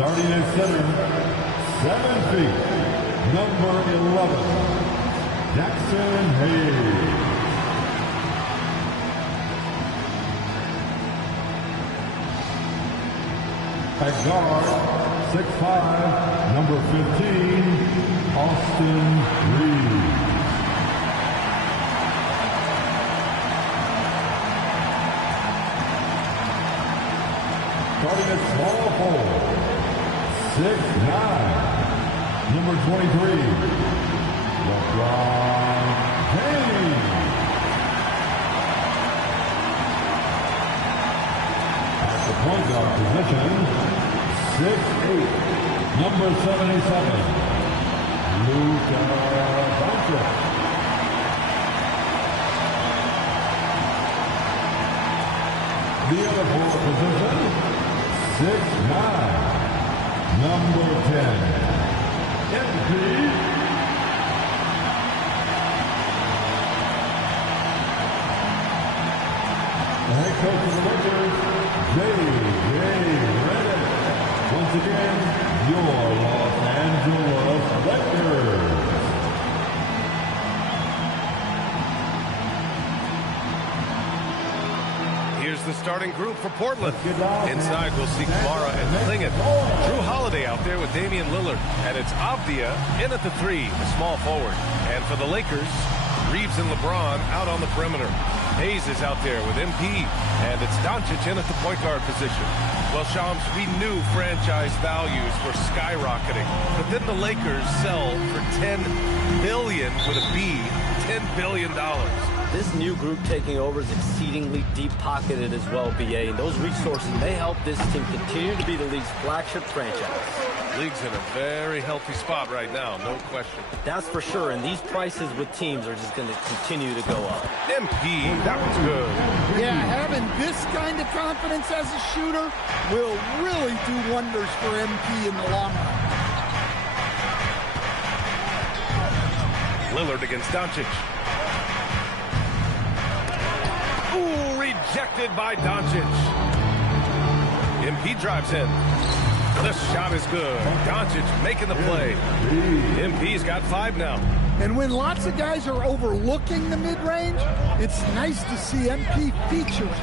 Starting at center, 7 feet, number 11, Jackson Hayes. At guard, 6'5", number 15, Austin Reed. Starting at small forward, 6'9", number 23, LeBron James. At the point guard position, 6'8", number 77, Luka Doncic. The other forward position, 6'9", number 10, MP. The head coach of the Lakers, J.J. Redick. Once again, your Los Angeles Lakers. Here's the starting group for Portland. Inside, we'll see Kamara and Clingan. Drew Holiday out there with Damian Lillard. And it's Avdia in at the 3, the small forward. And for the Lakers, Reeves and LeBron out on the perimeter. Hayes is out there with MP. And it's Doncic in at the point guard position. Well, Shams, we knew franchise values were skyrocketing. But then the Lakers sell for $10 billion with a B, $10 billion. This new group taking over is exceedingly deep-pocketed as well, BA. And those resources may help this team continue to be the league's flagship franchise. League's in a very healthy spot right now, no question. That's for sure, and these prices with teams are just going to continue to go up. MP, that was good. Yeah, having this kind of confidence as a shooter will really do wonders for MP in the long run. Lillard against Doncic. Ooh, rejected by Doncic. MP drives in. The shot is good. Doncic making the play. MP's got 5 now. And when lots of guys are overlooking the mid-range, it's nice to see MP featured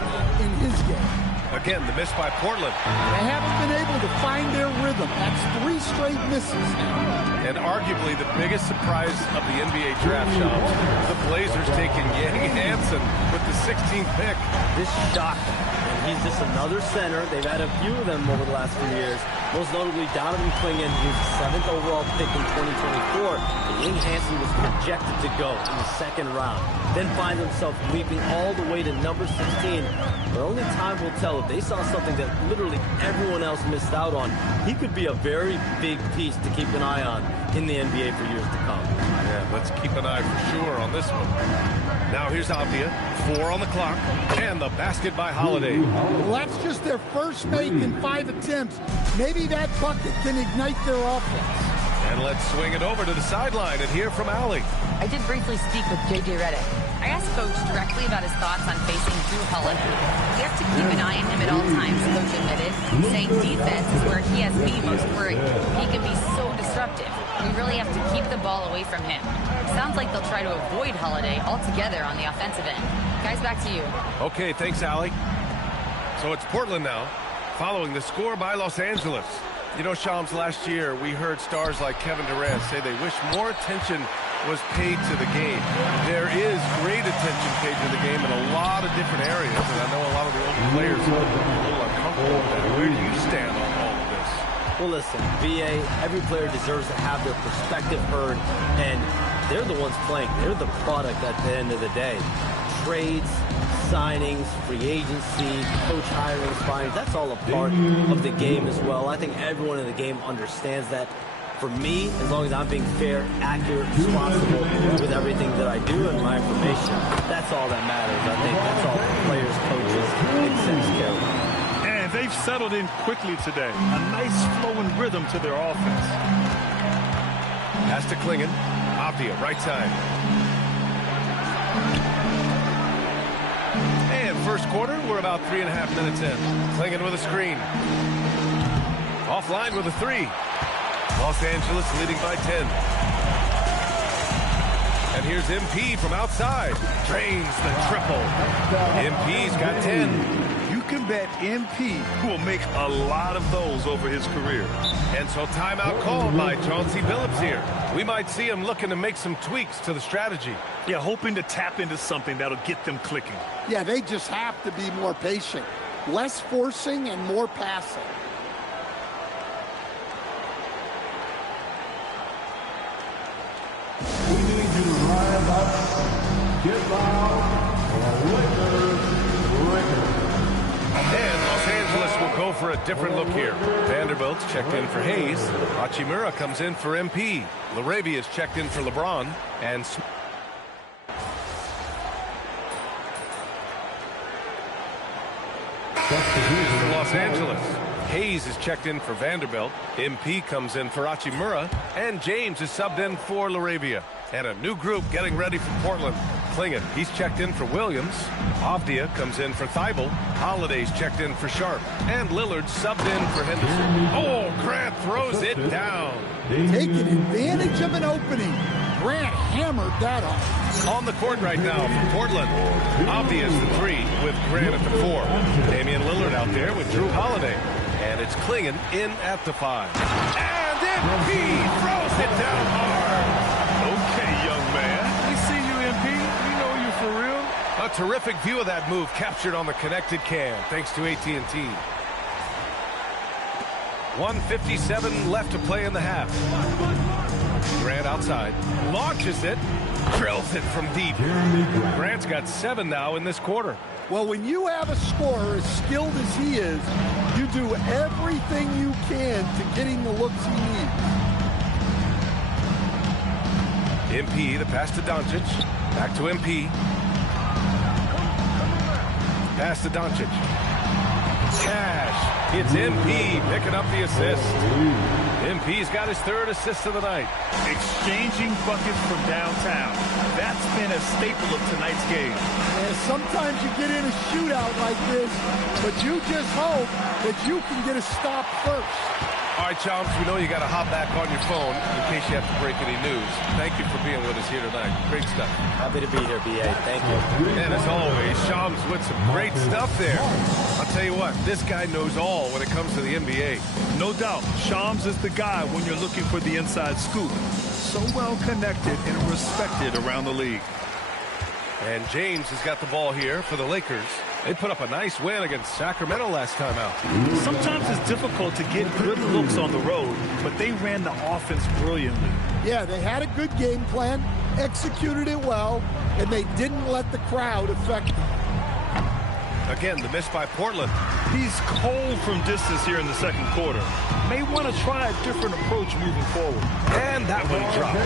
in his game. Again, the miss by Portland. They haven't been able to find their rhythm. That's 3 straight misses now. And arguably the biggest surprise of the NBA draft, Shams, the Blazers taking Yang Hansen with the 16th pick. This shocked them. And he's just another center. They've had a few of them over the last few years. Most notably, Donovan Clingan, he was the 7th overall pick in 2024. And Yang Hansen was projected to go in the 2nd round. Then finds himself leaping all the way to number 16. But only time will tell if they saw something that literally everyone else missed out on. He could be a very big piece to keep an eye on in the NBA for years to come. Yeah, let's keep an eye for sure on this one. Now here's Avdia, 4 on the clock, and the basket by Holiday. Well, that's just their first make in 5 attempts. Maybe that bucket can ignite their offense. And let's swing it over to the sideline and hear from Allie. I did briefly speak with J.J. Redick. I asked Coach directly about his thoughts on facing Drew Holiday. We have to keep an eye on him at all times, Coach admitted, saying defense is where he has me most worried. He can be so disruptive. We really have to keep the ball away from him. Sounds like they'll try to avoid Holiday altogether on the offensive end. Guys, back to you. Okay, thanks, Allie. So it's Portland now, following the score by Los Angeles. You know, Shams, last year we heard stars like Kevin Durant say they wish more attention was paid to the game. There is great attention paid to the game in a lot of different areas, and I know a lot of the older players are a little uncomfortable with that. Where do you stand on all of this? Well, listen, BA, every player deserves to have their perspective heard, and they're the ones playing. They're the product at the end of the day. Trades, signings, free agency, coach hiring, firings, that's all a part of the game as well. I think everyone in the game understands that. For me, as long as I'm being fair, accurate, responsible with everything that I do and my information, that's all that matters. I think that's all players, coaches, execs care about. And they've settled in quickly today. A nice flowing rhythm to their offense. Pass to Clingan. Avdia, right side. And first quarter, we're about 3.5 minutes in. Clingan with a screen. Offline with a 3. Los Angeles leading by 10. And here's MP from outside. Drains the triple. MP's got 10. You can bet MP will make a lot of those over his career. And so timeout called by Chauncey Billups here. We might see him looking to make some tweaks to the strategy. Yeah, hoping to tap into something that'll get them clicking. Yeah, they just have to be more patient. Less forcing and more passing. We need you to rise up, get loud, Lakers. And Los Angeles will go for a different look here. Vanderbilt's checked in for Hayes. Hachimura comes in for MP. LaRavia's checked in for LeBron. And for Los Angeles. Hayes is checked in for Vanderbilt. MP comes in for Hachimura. And James is subbed in for LaRavia. And a new group getting ready for Portland. Clingan, he's checked in for Williams. Avdia comes in for Thibault. Holiday's checked in for Sharp. And Lillard subbed in for Henderson. Oh, Grant throws it down. Taking advantage of an opening. Grant hammered that off. On the court right now for Portland. Avdia's the 3 with Grant at the 4. Damian Lillard out there with Drew Holiday. And it's Clingan in at the 5. And MP throws it down hard. Okay, young man. We see you, MP. We know you for real. A terrific view of that move captured on the connected cam, thanks to AT&T. 1:57 left to play in the half. Grant outside, launches it, drills it from deep. Grant's got 7 now in this quarter. Well, when you have a scorer as skilled as he is, you do everything you can to get him the looks he needs. MP, the pass to Doncic. Back to MP. Pass to Doncic. Cash. It's MP picking up the assist. MP's got his 3rd assist of the night. Exchanging buckets from downtown. That's been a staple of tonight's game. And sometimes you get in a shootout like this, but you just hope that you can get a stop first. All right, Chomps, we know you got to hop back on your phone in case you have to break any news. Thank you for being with us here tonight. Great stuff. Happy to be here, B.A. Thank you. And as always, Shams with some great stuff there. I'll tell you what, this guy knows all when it comes to the NBA. No doubt, Shams is the guy when you're looking for the inside scoop. So well connected and respected around the league. And James has got the ball here for the Lakers. They put up a nice win against Sacramento last time out. Sometimes it's difficult to get good looks on the road, but they ran the offense brilliantly. Yeah, they had a good game plan, executed it well, and they didn't let the crowd affect them. Again, the miss by Portland. He's cold from distance here in the second quarter. May want to try a different approach moving forward. And that one drops.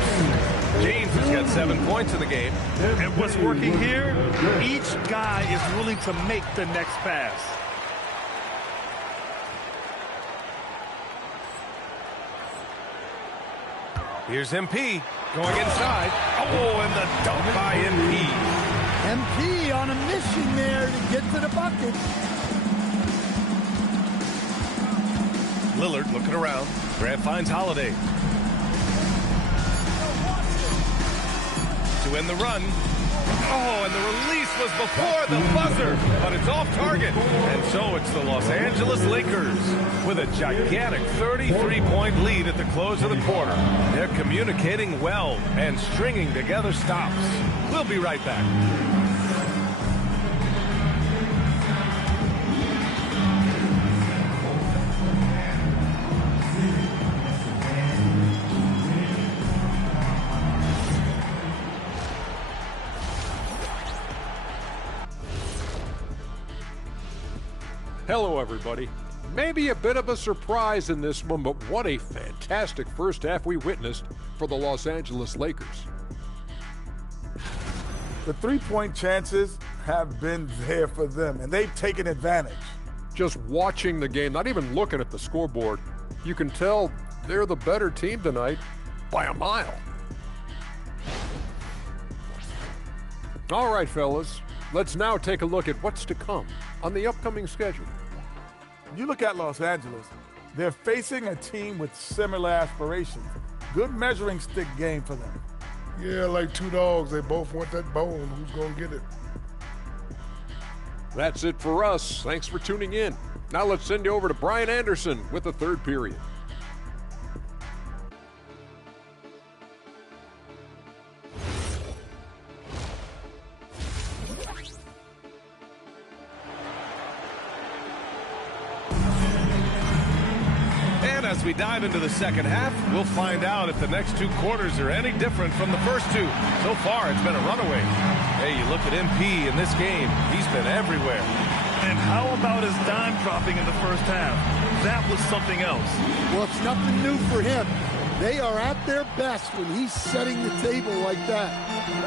James has got 7 points in the game. And what's working here? Each guy is willing to make the next pass. Here's MP going inside. Oh, and the dunk by MP. MP on a mission there to get to the bucket. Lillard looking around. Grant finds Holiday. To end the run. Oh, and the release was before the buzzer, but it's off target. And so it's the Los Angeles Lakers with a gigantic 33-point lead at the close of the quarter. They're communicating well and stringing together stops. We'll be right back. Hello, everybody. Maybe a bit of a surprise in this one, but what a fantastic first half we witnessed for the Los Angeles Lakers. The three-point chances have been there for them, and they've taken advantage. Just watching the game, not even looking at the scoreboard, you can tell they're the better team tonight by a mile. All right, fellas, let's now take a look at what's to come on the upcoming schedule. You look at Los Angeles, They're facing a team with similar aspirations. Good measuring stick game for them. Yeah, like two dogs. They both want that bone. Who's going to get it? That's it for us. Thanks for tuning in. Now let's send you over to Brian Anderson with the third period. And as we dive into the second half, we'll find out if the next two quarters are any different from the first two. So far, it's been a runaway. Hey, you look at MP in this game, he's been everywhere. And how about his dime dropping in the first half? That was something else. Well, it's nothing new for him. They are at their best when he's setting the table like that.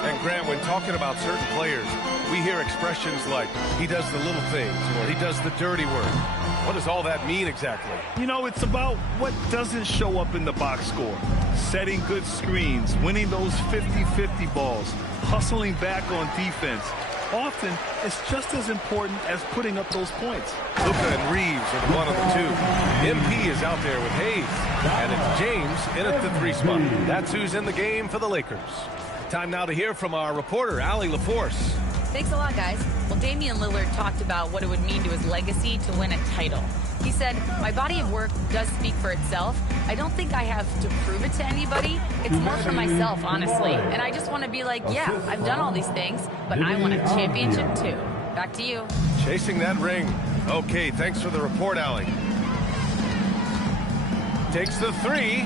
And Grant, when talking about certain players, we hear expressions like, he does the little things, or he does the dirty work. What does all that mean exactly? You know, it's about what doesn't show up in the box score. Setting good screens, winning those 50-50 balls, hustling back on defense. Often, it's just as important as putting up those points. Luka and Reeves are the one of the two. MP is out there with Hayes, and it's James in at the 3 spot. That's who's in the game for the Lakers. Time now to hear from our reporter, Allie LaForce. Thanks a lot, guys. Well, Damian Lillard talked about what it would mean to his legacy to win a title. He said, my body of work does speak for itself. I don't think I have to prove it to anybody. It's more for myself, honestly. And I just want to be like, yeah, I've done all these things, but I want a championship too. Back to you. Chasing that ring. Okay, thanks for the report, Allie. Takes the 3.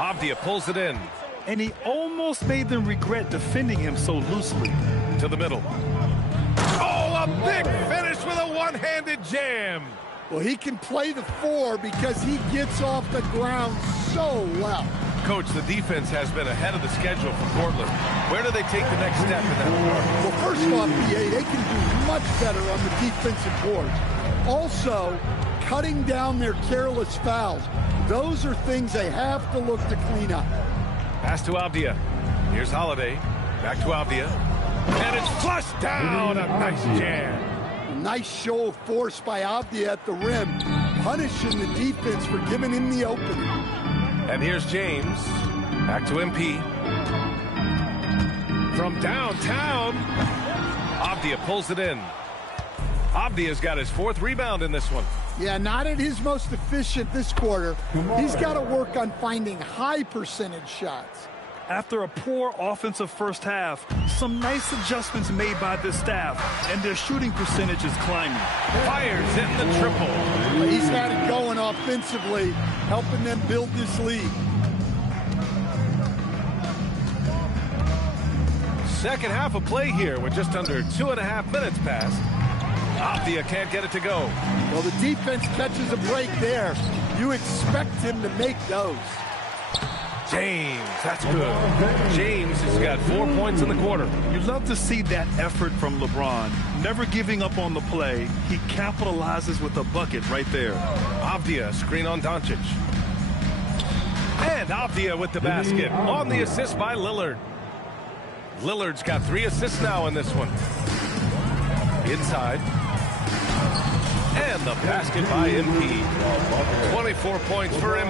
Avdia pulls it in. And he almost made them regret defending him so loosely. To the middle. Oh, a big finish with a one-handed jam. Well, he can play the 4 because he gets off the ground so well. Coach, the defense has been ahead of the schedule for Portland. Where do they take the next step in that regard? Well, first off, BA, they can do much better on the defensive boards. Also, cutting down their careless fouls. Those are things they have to look to clean up. Pass to Avdia. Here's Holiday. Back to Avdia. And it's flushed down. A nice jam. Nice show of force by Avdia at the rim, punishing the defense for giving him the opening. And here's James. Back to MP. From downtown. Avdia pulls it in. Avdia's got his 4th rebound in this one. Yeah, not at his most efficient this quarter. He's got to work on finding high percentage shots. After a poor offensive first half, some nice adjustments made by this staff, and their shooting percentage is climbing. Fires in the triple. He's had it going offensively, helping them build this lead. Second half of play here with just under 2.5 minutes passed. Avdia can't get it to go. Well, the defense catches a break there. You expect him to make those. James, that's good. James has got 4 points in the quarter. You love to see that effort from LeBron. Never giving up on the play. He capitalizes with a bucket right there. Avdia, screen on Doncic. And Avdia with the basket on the assist by Lillard. Lillard's got 3 assists now in this one. Inside. And the basket by MP. 24 points for him.